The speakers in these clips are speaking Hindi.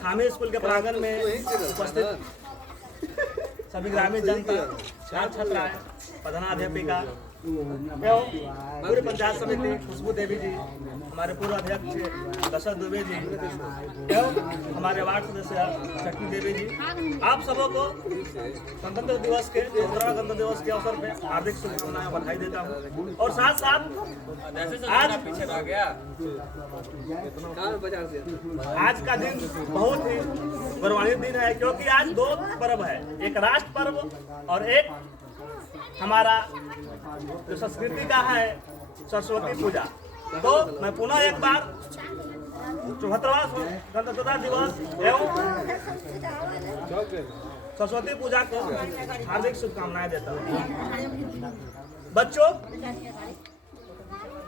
थामी स्कूल के प्रांगण में उपस्थित सभी ग्रामीण जनता, छात्र छात्राएं, प्रधानाध्यापिका एवं पूरी पंचायत समिति, खुशबू देवी जी, हमारे पूर्व अध्यक्ष दशरथ दुबे जी एवं हमारे वार्ड सदस्य चटनी देवी जी, आप सबों को गणतंत्र दिवस के 15वां गणतंत्र दिवस के अवसर पे हार्दिक शुभकामनाएं बधाई देता हूँ। और साथ साथ आज का दिन बहुत ही गौरवान्वित दिन है, क्योंकि आज दो पर्व है, एक राष्ट्र पर्व और एक हमारा जो संस्कृति का है सरस्वती पूजा। तो मैं पुनः एक बार 74वां गणतंत्रता दिवस एवं सरस्वती पूजा को हार्दिक शुभकामनाएं देता हूँ। बच्चों,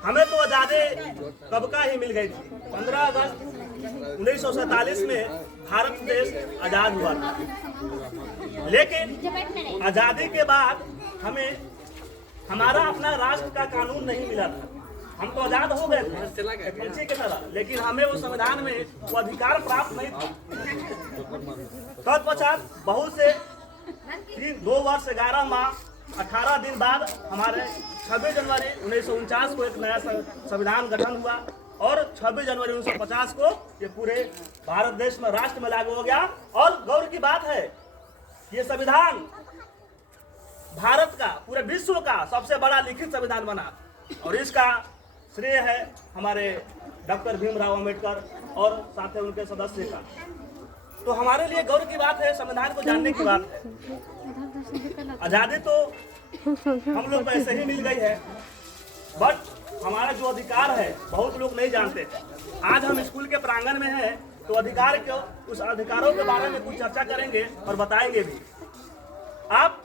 हमें तो आज़ादी कब का ही मिल गई थी। 15 अगस्त 1947 में भारत देश आज़ाद हुआ था, लेकिन आज़ादी के बाद हमें हमारा अपना राष्ट्र का कानून नहीं मिला था। हम तो आजाद हो गए थे पंछी की तरह, लेकिन हमें वो संविधान में वो अधिकार प्राप्त नहीं था। तत्पश्चात बहुत से 2 वर्ष 11 माह 18 दिन बाद हमारे 26 जनवरी 1949 को एक नया संविधान गठन हुआ और 26 जनवरी 1950 को ये पूरे भारत देश में राष्ट्र में लागू हो गया। और गौरव की बात है, ये संविधान भारत का, पूरे विश्व का सबसे बड़ा लिखित संविधान बना और इसका श्रेय है हमारे डॉक्टर भीमराव अंबेडकर और साथ ही उनके सदस्य का। तो हमारे लिए गौरव की बात है, संविधान को जानने की बात है। आज़ादी तो हम लोग को ऐसे ही मिल गई है, बट हमारा जो अधिकार है बहुत लोग नहीं जानते। आज हम स्कूल के प्रांगण में हैं तो अधिकार के, उस अधिकारों के बारे में कुछ चर्चा करेंगे और बताएंगे भी। आप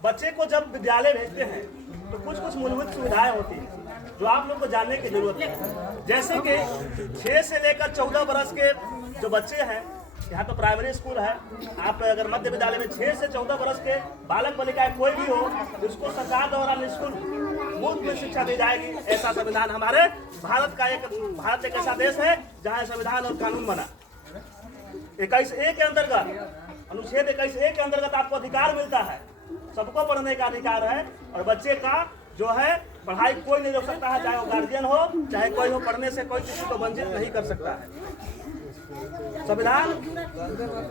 बच्चे को जब विद्यालय भेजते हैं तो कुछ कुछ मूलभूत सुविधाएं होती हैं जो आप लोग को जानने की जरूरत है। जैसे कि 6 से लेकर 14 वर्ष के जो बच्चे हैं, यहाँ तो प्राइमरी स्कूल है, आप अगर मध्य विद्यालय में 6 से 14 वर्ष के बालक बालिकाएं कोई भी हो, उसको सरकार द्वारा निःशुल्क मुफ्त में शिक्षा दी जाएगी। ऐसा संविधान हमारे भारत एक ऐसा देश है जहाँ संविधान और कानून बना। 21A के अंतर्गत, अनुच्छेद 21A के अंतर्गत आपको अधिकार मिलता है, सबको पढ़ने का अधिकार है। और बच्चे का जो है पढ़ाई कोई नहीं रोक सकता है, चाहे वो गार्जियन हो चाहे कोई हो, पढ़ने से कोई किसी को वंचित नहीं कर सकता है। संविधान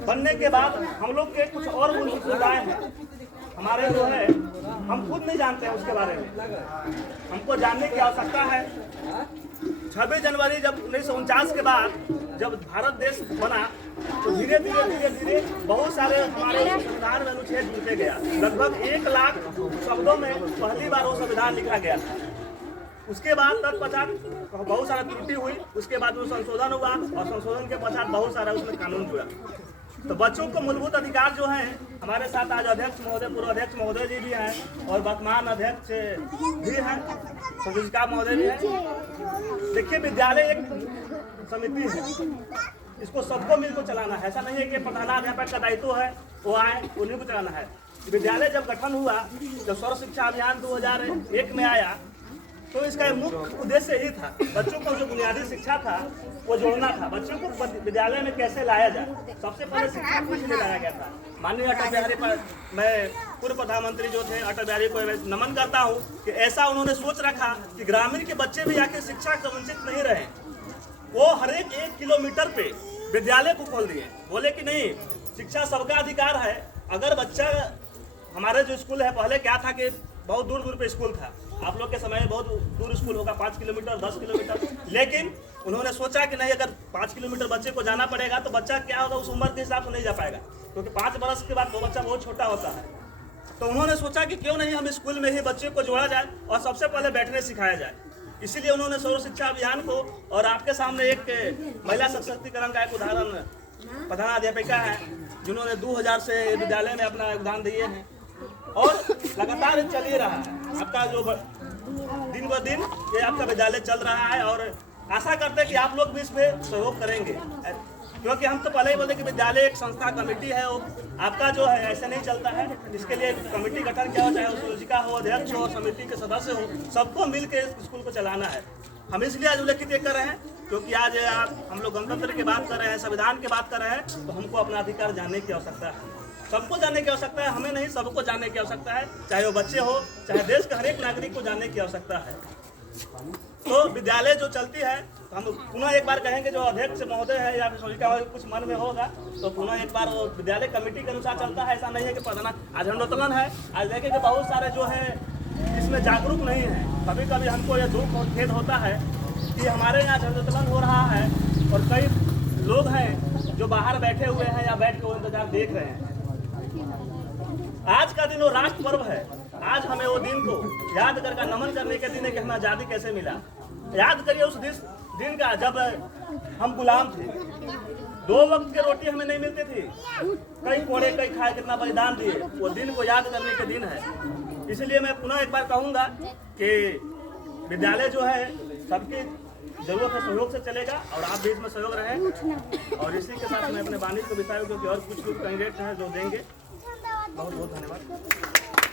बनने के बाद हम लोग के कुछ और मूलभूत सुविधाएं हैं हमारे जो है, हम खुद नहीं जानते हैं उसके बारे में, हमको जानने की आवश्यकता है। 26 जनवरी जब 1949 के बाद जब भारत देश बना तो धीरे धीरे बहुत सारे हमारे संविधान में अनुच्छेद जुड़ते गया। लगभग 1 लाख शब्दों में पहली बार वो संविधान लिखा गया। उसके बाद तत्पश्चात बहुत सारा त्रुटि हुई, उसके बाद वो संशोधन हुआ और संशोधन के पश्चात बहुत सारा उसमें कानून जुड़ा। तो बच्चों को मूलभूत अधिकार जो हैं, हमारे साथ आज अध्यक्ष महोदय, पूर्व अध्यक्ष महोदय जी भी हैं और वर्तमान अध्यक्ष भी हैं, संयोजिका महोदय भी हैं। देखिए, विद्यालय एक समिति है, इसको सबको मिलकर चलाना है। ऐसा नहीं है कि प्रधानाध्यापक का दायित्व है वो आए उन्हीं को चलाना है। विद्यालय जब गठन हुआ, जब सर्व शिक्षा अभियान 2001 में आया, तो इसका एक मुख्य उद्देश्य ही था बच्चों को जो बुनियादी शिक्षा था वो जोड़ना था। बच्चों को विद्यालय में कैसे लाया जाए, सबसे पहले शिक्षा को इसलिए लाया गया था। माननीय अटल बिहारी पर मैं पूर्व प्रधानमंत्री जो थे अटल बिहारी को नमन करता हूँ कि ऐसा उन्होंने सोच रखा कि ग्रामीण के बच्चे भी आके शिक्षा से वंचित नहीं रहे। वो हर एक 1 किलोमीटर पे विद्यालय को खोल दिए, बोले कि नहीं, शिक्षा सबका अधिकार है। अगर बच्चा, हमारे जो स्कूल है पहले क्या था कि बहुत दूर दूर पे स्कूल था, आप लोग के समय में बहुत दूर स्कूल होगा, 5 किलोमीटर 10 किलोमीटर, लेकिन उन्होंने सोचा कि नहीं, अगर 5 किलोमीटर बच्चे को जाना पड़ेगा तो बच्चा क्या होगा, उस उम्र के हिसाब से नहीं जा पाएगा, क्योंकि 5 वर्ष के बाद वो बच्चा बहुत छोटा होता है। तो उन्होंने सोचा कि क्यों नहीं हम स्कूल में ही बच्चे को जोड़ा जाए और सबसे पहले बैठने सिखाया जाए। इसीलिए उन्होंने सर्व शिक्षा अभियान को, और आपके सामने एक महिला सशक्तिकरण का एक उदाहरण प्रधानाध्यापिका है जिन्होंने 2000 से विद्यालय में अपना योगदान दिए हैं और लगातार चल ही रहा है। आपका जो दिन ब दिन ये आपका विद्यालय चल रहा है और आशा करते हैं कि आप लोग भी इसमें सहयोग करेंगे, क्योंकि हम तो पहले ही बोले कि विद्यालय एक संस्था कमेटी है, वो आपका जो है ऐसे नहीं चलता है। इसके लिए कमेटी गठन किया हो, चाहे संयोजिका हो, अध्यक्ष हो, समिति के सदस्य हो, सबको मिल के स्कूल को चलाना है। हम इसलिए आज उल्लेखित कर रहे हैं क्योंकि आज हम लोग गणतंत्र की बात कर रहे हैं, संविधान की बात कर रहे हैं, तो हमको अपना अधिकार जानने की आवश्यकता है। सबको जानने की आवश्यकता है, हमें नहीं, सबको जानने की आवश्यकता है, चाहे वो बच्चे हो, चाहे देश के हर एक नागरिक को जानने की आवश्यकता है। तो विद्यालय जो चलती है, तो हम पुनः एक बार कहेंगे, जो अध्यक्ष महोदय है या फिर सोचिका कुछ मन में होगा, तो पुनः एक बार वो विद्यालय कमेटी के अनुसार चलता है। ऐसा नहीं है कि प्रधान आज आंदोलन है, आज देखें कि बहुत सारे जो है इसमें जागरूक नहीं है। कभी कभी हमको यह दुख और खेद होता है कि हमारे यहाँ आंदोलन हो रहा है और कई लोग हैं जो बाहर बैठे हुए हैं या बैठ के वो इंतजार देख रहे हैं। आज का दिन वो राष्ट्र पर्व है। आज हमें वो दिन को याद करके नमन करने के दिन है कि हमें आज़ादी कैसे मिला। याद करिए उस दिन का जब हम गुलाम थे, 2 वक्त की रोटी हमें नहीं मिलती थी, कई कोड़े कई खाए, कितना बलिदान दिए। वो दिन को याद करने के दिन है। इसलिए मैं पुनः एक बार कहूँगा कि विद्यालय जो है सबकी जरूरत है, सहयोग से चलेगा और आप भी इसमें सहयोग रहें। और इसी के साथ मैं अपने वाणी को बिताऊँ, क्योंकि और कुछ लोग कैंडिडेट हैं जो देंगे। बहुत बहुत धन्यवाद।